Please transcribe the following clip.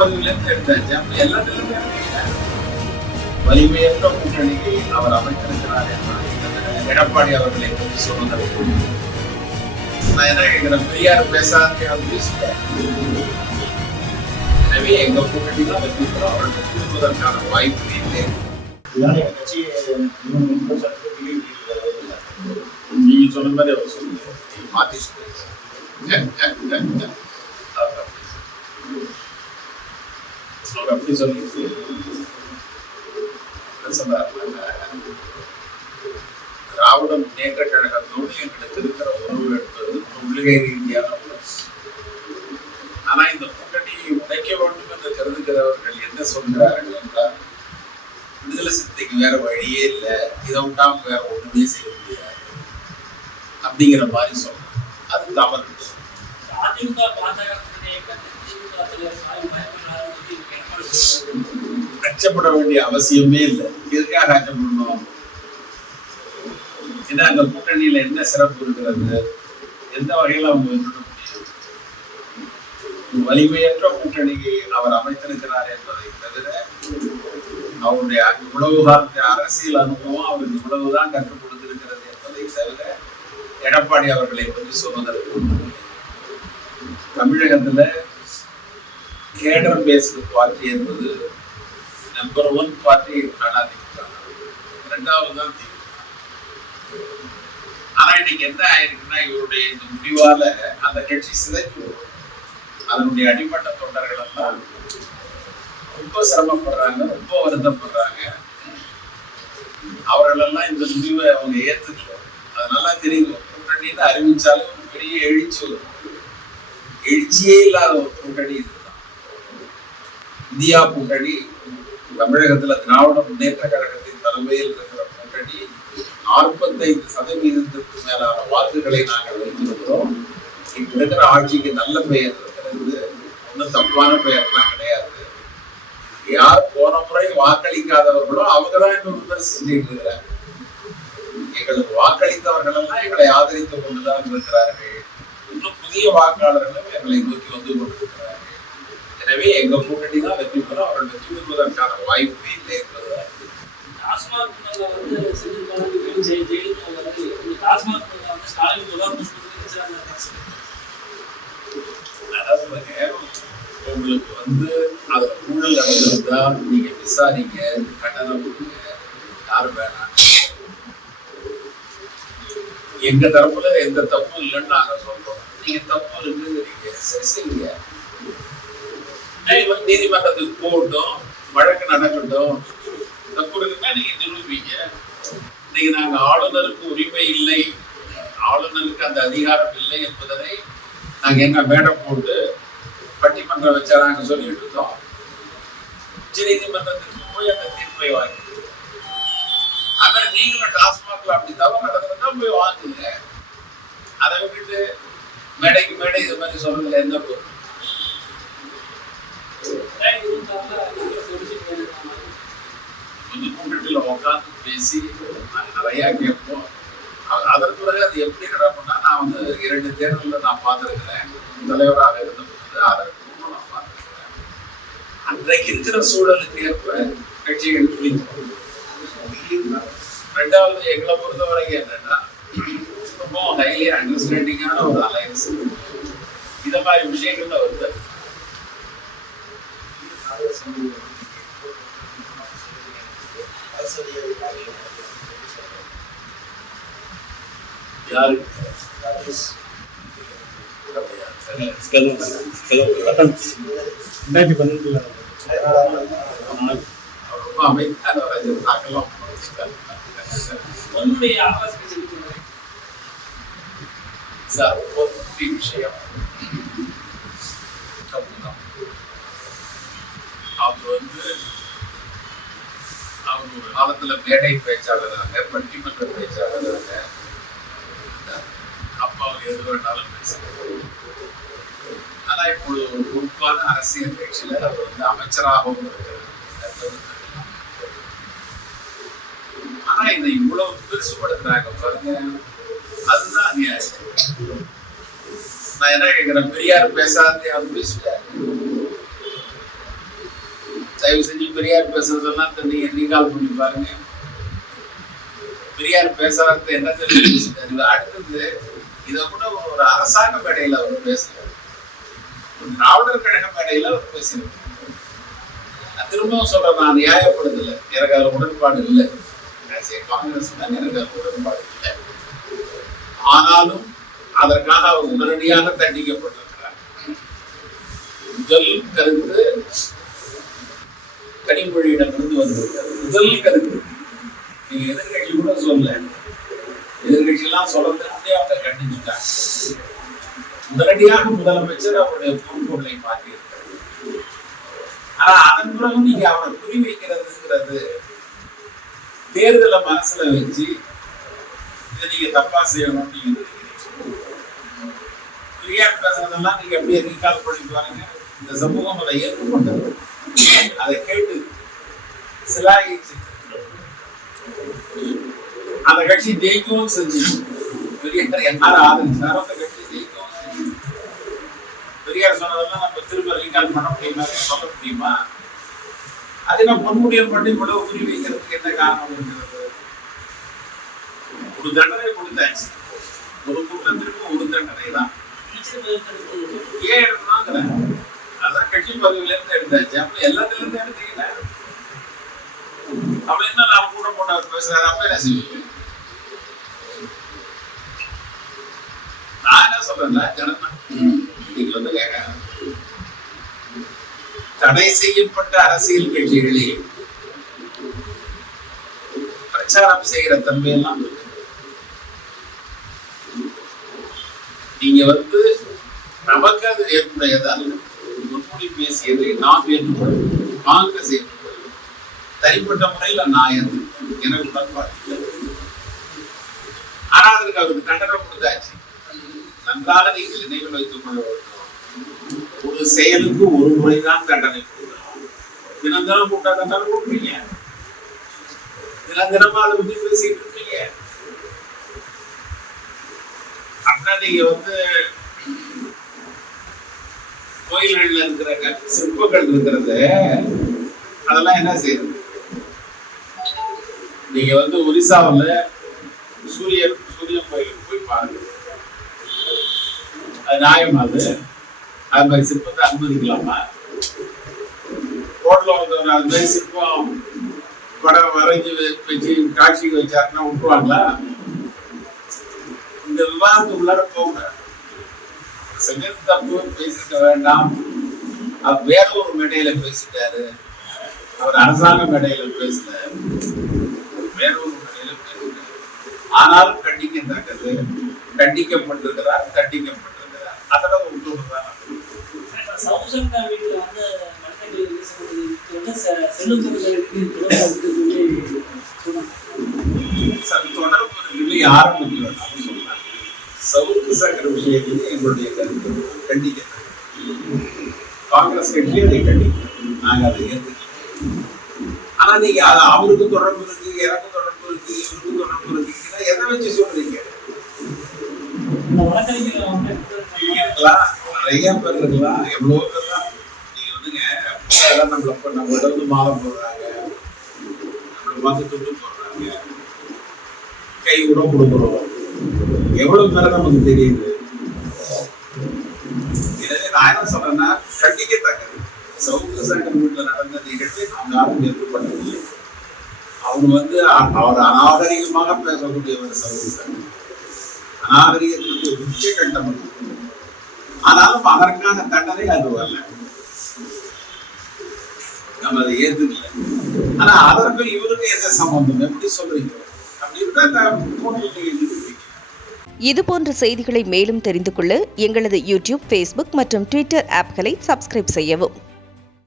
பதிவுல இருந்து எடுத்தாச்சு. அப்ப எல்லாத்துலயுமே வலிமையற்ற கூட்டணியை அவர் அமைத்திருக்கிறார் என்பதை எடப்பாடி அவர்களை பற்றி சொல்வதற்கு நான் என்ன கேட்கிறேன், பெரியார் பேசாதே பேசுகிறேன். எனவே எங்க கூட்டணி தான் வெற்றி பெறும், அவர்கள் திரும்புவதற்கான வாய்ப்பு இல்லை. நீங்க சொன்ன மாதிரி அவர் சொல்லுங்க, மாத்தி சொல்லுங்க. அவர் அப்படி சொல்லிட்டு திராவிட முன்னேற்ற கழகத்தோடு எங்களுக்கு இருக்கிற உறவு என்பது கொள்கை ரீதியான உறவு. ஆனா இந்த கூட்டணியை உடைக்க வேண்டும் என்று கருதுகிறவர்கள் என்ன சொல்கிறார்கள் என்றால், விடுதலை சிறுத்தைக்கு வேற வழியே இல்லை, இதை விட்டாம வேற ஒண்ணுமே செய்ய முடியாது அப்படிங்கிற மாதிரி சொல்றாங்க. அது தவறு. அச்சப்பட வேண்டிய அவசியமே இல்லை. எதுக்காக அச்சப்படணும்? ஏன்னா அந்த கூட்டணியில என்ன சிறப்பு இருக்கிறது? எந்த வகையில அவங்க வென்ற முடியும்? வலிமையற்ற கூட்டணியை அவர் அமைத்திருக்கிறார் என்பதை தவிர அவருடைய இவ்வளவு காலத்தை அரசியல் அனுபவம் அவருக்கு இவ்வளவுதான் கற்றுக் கொடுத்திருக்கிறது என்பதை தவிர எடப்பாடி அவர்களை பற்றி சொல்வதற்கு தமிழகத்துல கேடர் பேஸ்டு பார்ட்டி என்பது நம்பர் 1 பார்ட்டி அதிமுக, 2வது தான் திமுக. ஆனா இன்னைக்கு என்ன ஆயிருக்குன்னா, இவருடைய இந்த முடிவால அந்த கட்சி சிதைப்பு, அதனுடைய அடிமட்ட தொண்டர்கள் எல்லாம் ரொம்ப சிரமப்படுறாங்க, ரொம்ப வருத்தப்படுறாங்க. அவர்கள் எல்லாம் இந்த முடிவை அவங்க ஏத்துக்கல. அதனால தெரியும், கூட்டணின்னு அறிவிச்சாலும் ஒரு பெரிய எழுச்சி வரும். எழுச்சியே இல்லாத ஒரு கூட்டணி இதுதான் இந்தியா கூட்டணி. தமிழகத்துல திராவிட முன்னேற்ற கழகத்தின் தலைமையில் இருக்கிற கூட்டணி 45% மேலான வாக்குகளை நாங்கள் வைத்திருக்கிறோம். இப்ப இருக்கிற ஆட்சிக்கு நல்ல பெயர் இருக்கிறது, ஒன்றும் தப்பான பெயர்லாம் கிடையாது. யார் போன முறை வாக்களிக்காதவர்களோ அவங்கதான் இன்னும் விமர்சனம் செஞ்சுட்டு இருக்கிறாங்க. எங்களுக்கு வாக்களித்தவர்கள் எல்லாம் எங்களை ஆதரித்துக் கொண்டுதான் இருக்கிறார்கள். இன்னும் புதிய வாக்காளர்களும் எங்களை நோக்கி வந்து கொண்டிருக்கிறார்கள். எனவே எங்க கூட்டணி தான் வெற்றி பெறும், அவர்கள் வெற்றி பெறுவதற்கான வாய்ப்பே இல்லை என்பதுதான். உங்களுக்கு அதுல ஊழல் நடந்திருந்தா நீங்க விசாரிங்க, கண்டனம் கொடுங்க, யாரும் வேணாம். எங்க தரப்புல எந்த தப்பும் இல்லைன்னு நாங்க சொல்றோம். நீங்க தப்பு இருக்குங்கிறீங்க, சரி செய்யுங்க. நீதிமன்றத்துக்கு போகட்டும், வழக்கு நடக்கட்டும். தப்பு இருக்குன்னா நீங்க நிரூபிங்க. இன்னைக்கு நாங்க ஆளுநருக்கு உரிமை இல்லை, ஆளுநருக்கு அந்த அதிகாரம் இல்லை என்பதனை நாங்க என்ன மேடம் போட்டு பட்டிமன்றம் வச்சா நாங்க சொல்லிட்டு இருந்தோம். உச்ச நீதிமன்றத்துக்கு போய் அந்த தீர்ப்பை வாங்கி, அப்புறம் நீங்களும் டாஸ்மாக்ல அப்படி தவறு நடந்ததுன்னா போய் வாங்குங்க. அதை விட்டுட்டு மேடைக்கு மேடை இது மாதிரி சொல்றதுல என்ன பொருள்? கூட்டத்தில் உட்காந்து பேசி நிறைய கேட்போம். அதற்கு பிறகு அது எப்படி நடக்கும்னா, நான் 2 தேர்தலில் நான் பார்த்துருக்கிறேன். தலைவராக இருந்த போது அதற்கு நான் பார்த்துருக்கிறேன். அன்றைக்கு இருக்கிற சூழலுக்கு ஏற்ப கட்சிகள் பிடிக்கும். 2வது எங்களை பொறுத்த வரைக்கும் என்னன்னா, ரொம்ப ஹைலி அண்டர்ஸ்டாண்டிங்கான ஒரு அலையன்ஸ். இத மாதிரி விஷயங்கள்ல வருது. யாரு விஷயம் அவர் ஒரு காலத்துல மேடை பேச்சாளராக, பட்டிமன்ற பேச்சாளராக, அப்பா அவர் எது வேண்டாலும் பேசுறாரு. ஆனா இப்பொழுது ஒரு பொறுப்பான அரசியல் கட்சியில அவர் அமைச்சராகவும் இருக்கிறார். ஆனா இதை இவ்வளவு பெருசுபடுத்துறாங்க பாருங்க, அதுதான் அநியாயம். நான் என்ன கேட்கிறேன், பெரியார் பேசாதே அவர் பேசிட்டாரு. தயவு செஞ்சு பெரியார் பேசுறதெல்லாம் நீங்க ரீகால் பண்ணி பாருங்க. பெரியார் பேசுறது என்ன தெரிஞ்சு அடுத்தது இதை கூட ஒரு அரசாங்க மேடையில அவர் பேசுறாரு, திராவிடர் கழக மேடையில அவர் பேசுறாரு. திரும்பவும் சொல்ற, நான் நியாயப்படுத்தல, எனக்கு அதுல உடன்பாடு இல்லை. காங்கிரஸ் எனக்கு அதுல உடன்பாடு இல்லை. ஆனாலும் அதற்காக அவர் உடனடியாக தண்டிக்கப்பட்டிருக்கிறார். முதல் கருத்து கனிமொழியிடமிருந்து வந்திருக்கிறது. முதல் கருத்து நீங்க எதிர்கட்சி கூட சொல்ல, எதிர்கட்சி எல்லாம் சொல்றதுக்கு அவங்க கண்டிச்சுட்டாங்க. உடனடியாக முதலமைச்சர் அவருடைய பொறுப்புகளை மாற்றியிருக்கிறார். ஆனா அதன் பிறகு நீங்க அவரை குறி வைக்கிறதுங்கிறது தேர்தலை மனசுல வச்சு இதை நீங்க தப்பா செய்யணும். நீங்க பெரியார் பேசுறதெல்லாம் நீங்க அப்படியே ரீகால் பண்ணி பாருங்க. இந்த சமூகம் அதை ஏற்றுக்கொண்டது, அதை கேட்டு சிலாகிச்சு. அந்த கட்சி ஜெயிக்கவும் செஞ்சு, பெரியார் யாரும் ஆதரிச்சாரோ அந்த கட்சி ஜெயிக்கவும் செஞ்சு. பெரியார் சொன்னதெல்லாம் நம்ம திரும்ப ரீகால் பண்ண முடியுமா, சொல்ல முடியுமா? அது நம்ம பொன்முடியம் பண்ணி இவ்வளவு குறி வைக்கிறதுக்கு என்ன காரணம் இருக்கிறது? ஒரு தண்டனை கொடுத்தாச்சு, ஒரு குற்றத்திற்கு ஒரு தண்டனை தான். ஏன் எடுக்கணுங்கிற அதான் கட்சி பதவியில இருந்து எடுத்தாச்சு. அப்ப எல்லாத்துல இருந்து எடுத்தீங்கன்னா அப்ப என்ன நான் கூட போட்டவர் பேசுறாரு, அப்ப என்ன செய்வீங்க? நான் என்ன சொல்றேன்னா, நீங்க வந்து தடை செய்யப்பட்ட அரசியல் கட்சிகளில் பிரச்சாரம் செய்கிற தன்மையெல்லாம் நீங்க வந்து நமக்கு அது ஏற்புடையதால் முன்மொழி பேசியதை நாம் ஏற்றுக்கொள்ளும், காங்கிரஸ் ஏற்றுக்கொள்ளும். தனிப்பட்ட முறையில நான் எனக்கு உடன்பாடு இல்லை. ஆனா அதற்கு அவருக்கு தண்டனை கொடுத்தாச்சு. நன்றாக நீங்கள் நினைவில் வைத்துக் கொள்ள வேண்டும், ஒரு செயலுக்கு ஒரு முறைதான் தண்டனை கொடுக்கணும். தினம் தினம் கூட்டா தண்டனை கொடுப்பீங்க, தினம் தினமா அதை பத்தி பேசிட்டு இருக்கீங்க. அப்படின்னா நீங்க வந்து கோயில்கள்ல இருக்கிற சிற்பங்கள் இருக்கிறது, அதெல்லாம் என்ன செய்யுது? நீங்க வந்து ஒரிசாவில் சூரியன் கோயிலுக்கு போய் பாருங்க, அது நியாயமா? அது மாதிரி சிற்பத்தை அனுமதிக்கலாமா? ரோட்ல ஒருத்தவர் அது மாதிரி சிற்பம் படம் வரைஞ்சி வச்சு காட்சிக்கு வச்சாருன்னா விட்டுருவாங்களா? இந்த விவாதத்துக்குள்ளார போங்க. செஞ்சது தப்பு பேசிக்க வேண்டாம். அவர் வேற ஒரு மேடையில பேசிட்டாரு, அவர் அரசாங்க மேடையில பேசல, வேற ஒரு மேடையில பேசிட்டாரு. ஆனாலும் கண்டிக்கத்தக்கது, கண்டிக்கப்பட்டிருக்கிறார். அதெல்லாம் விட்டுதான். தொடர்பு ஆரம்பிக்கணும் சொன்னாங்க. சவுக்கு சங்கர் விஷயத்திலே எங்களுடைய கருத்து கண்டிக்கிறது. காங்கிரஸ் கட்சி அதை கண்டிக்கிறது, நாங்க அதை ஏற்றுக்கிறோம். ஆனா நீங்க அவருக்கு தொடர்பு இருக்கு, எனக்கு தொடர்பு இருக்கு, இவருக்கு தொடர்பு இருக்கு, எதை வச்சு சொல்றீங்க? நிறைய பேர் இருக்கலாம், எவ்வளவு பேர் தான். நீங்க வந்துங்க நம்மள்ட்ட வந்து மாதம் போடுறாங்க, நம்மள பார்த்து துண்டு போடுறாங்க, கை கூட கொடுக்குறோம். எவ்வளவு பேரை நமக்கு தெரியுது. எனவே நான் என்ன சொல்றேன்னா, கண்டிக்கத்தக்கது. சவுக்கு சங்கர் வீட்டில் நடந்த நிகழ்ச்சி நாம் யாரும் ஏற்படவில்லை. அவர் வந்து அவர் அநாகரிகமாக பேசக்கூடியவர். சவுக்கு சங்கர் அநாகரிகத்திற்கு உச்ச கட்டம். ஆனாலும் அதற்கான தண்டனை அது வரல, நம்ம அதை ஏற்றுக்கல. ஆனா அதற்கும் இவருக்கு எந்த சம்பந்தம்? எப்படி சொல்றீங்க? அப்படி இருந்தா இது போன்ற செய்திகளை மேலும் தெரிந்து கொள்ள எங்களது யூடியூப், ஃபேஸ்புக் மற்றும் ட்விட்டர் ஆப்களை சப்ஸ்கிரைப் செய்யவும்.